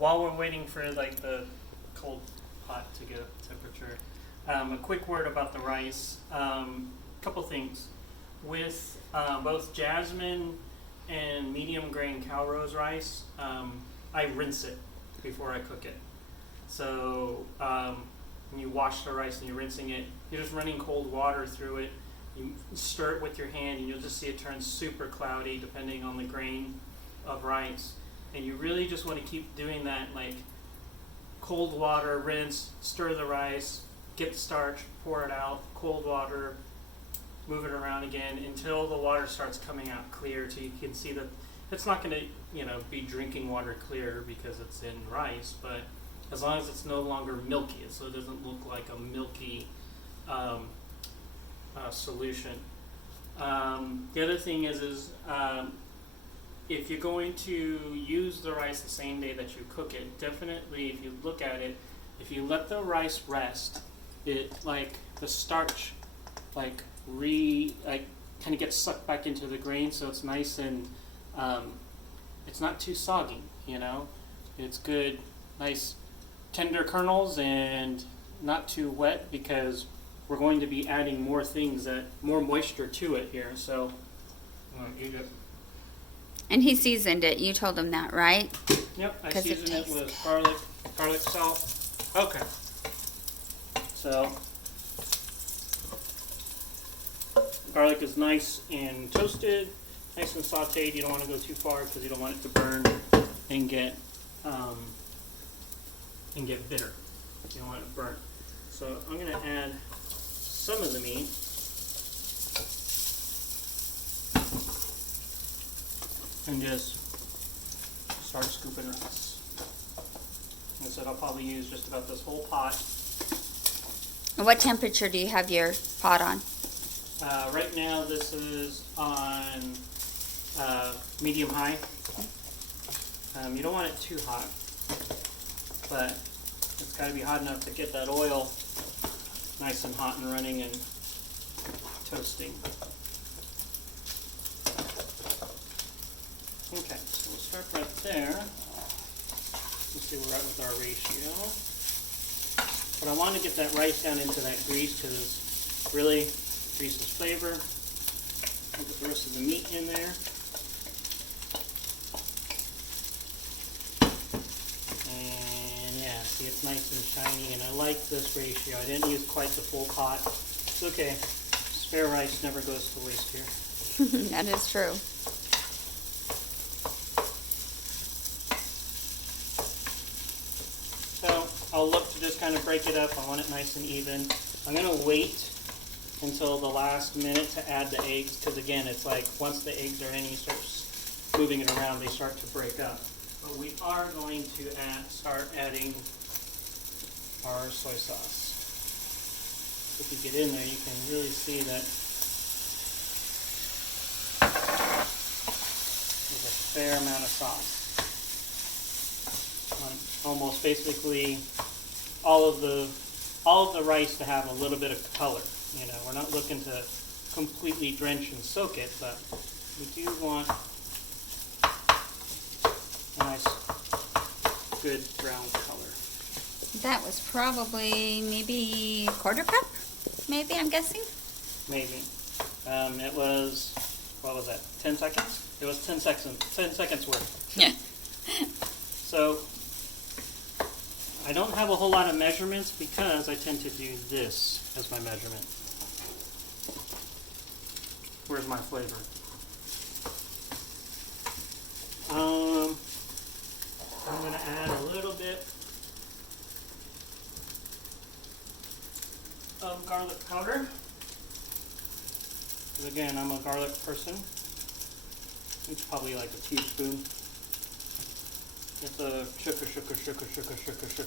while we're waiting for like the cold pot to get temperature, a quick word about the rice. Couple things. With both jasmine and medium grain Calrose rice, I rinse it before I cook it. So when you wash the rice and you're rinsing it, you're just running cold water through it. You stir it with your hand and you'll just see it turn super cloudy depending on the grain of rice. And you really just want to keep doing that, like cold water, rinse, stir the rice, get the starch, pour it out, cold water, move it around again until the water starts coming out clear, so you can see that it's not going to, be drinking water clear because it's in rice, but as long as it's no longer milky, so it doesn't look like a milky solution. The other thing is if you're going to use the rice the same day that you cook it, definitely if you look at it, if you let the rice rest, it the starch kind of gets sucked back into the grain, so it's nice and it's not too soggy. It's good, nice tender kernels and not too wet because we're going to be adding more more moisture to it here. So I'm gonna eat it. And he seasoned it. You told him that, right? Yep, I 'Cause it seasoned it tastes with good. garlic salt. Okay. So garlic is nice and toasted, nice and sauteed. You don't want to go too far because you don't want it to burn and get bitter. You don't want it burnt. So I'm going to add some of the meat. And just start scooping rice. Like I said, I'll probably use just about this whole pot. And what temperature do you have your pot on? Right now this is on medium high. You don't want it too hot, but it's got to be hot enough to get that oil nice and hot and running and toasting. Okay, so we'll start right there. Let's see where we're at with our ratio. But I want to get that rice down into that grease because it's really greases flavor. I'll put the rest of the meat in there. And yeah, see, it's nice and shiny, and I like this ratio. I didn't use quite the full pot. It's okay. Spare rice never goes to waste here. That is true. So I'll look to just kind of break it up. I want it nice and even. I'm going to wait until the last minute to add the eggs because, again, it's like once the eggs are in, you start moving it around, they start to break up. But we are going to start adding our soy sauce. If you get in there, you can really see that there's a fair amount of sauce. Almost basically all of the rice to have a little bit of color. We're not looking to completely drench and soak it, but we do want a nice, good brown color. That was probably maybe a quarter cup, maybe, I'm guessing. Maybe. It was, what was that, 10 seconds? It was 10 seconds worth. Yeah. So I don't have a whole lot of measurements because I tend to do this as my measurement. Where's my flavor? I'm going to add a little bit of garlic powder. Because again, I'm a garlic person. It's probably like a teaspoon. It's a sugar.